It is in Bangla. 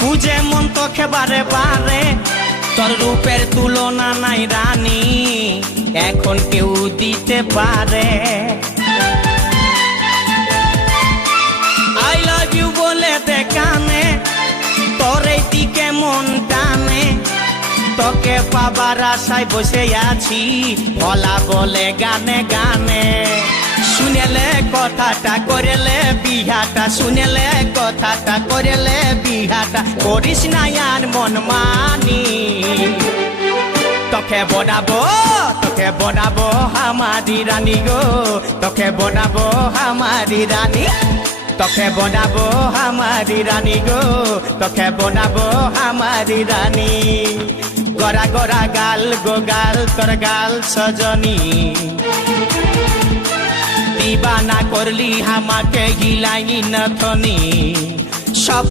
খুঁজে মন তোকে বারে বারে, তোর রূপের তুলনা নাই রানী, এখন কেউ দিতে পারে। আই লাভ ইউ বলে দে কানে, তোর এই দিকে মন টানে, তোকে পাবার আশায় বসে আছি, ভোলা বলে গানে গানে। শুনেলে কথাটা করেলে বিহাটা, শুনেলে কথাটা করেলে বিহাটা, করিস না আর মন মানি। তোকে বনাবো আমারি রানী গো, তোকে বনাবো আমারি রানী, তোকে বনাবো আমারি রানী গো, তোকে বনাবো আমারি রানী। গড়া গড়া গাল গো গাল, তোর গাল সজনী, দিবানা করলি আমাকে গিলাইনি নথনি। সব